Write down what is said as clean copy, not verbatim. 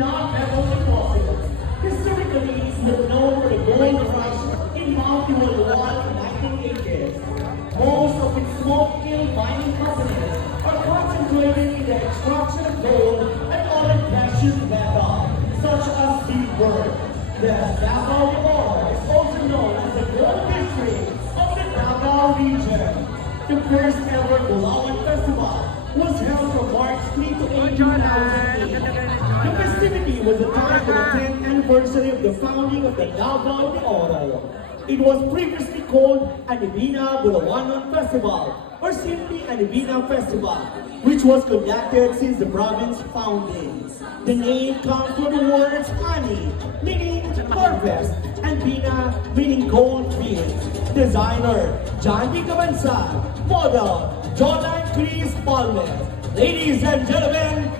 not have only fossils. Historically, it's known for the gold rush in Mount Iwalwan in 1980s. Most of its small-scale mining companies are concentrated in the extraction of gold and other precious metals, such as silver. The Davao ore is also known as the gold district of the Davao region. The first ever Bulawan Festival was held from March 3 to 8, 2008. The festivity was the time for the 10th anniversary of the founding of the Davao de Oro. It was previously called Anibina Bulawanon Festival, or simply Anibina Festival, which was conducted since the province founding. The name comes from the words Ani, meaning harvest, and Bina, meaning gold fields. Designer, John D. Cabanza. Model, Jordan Chris Palmer. Ladies and gentlemen,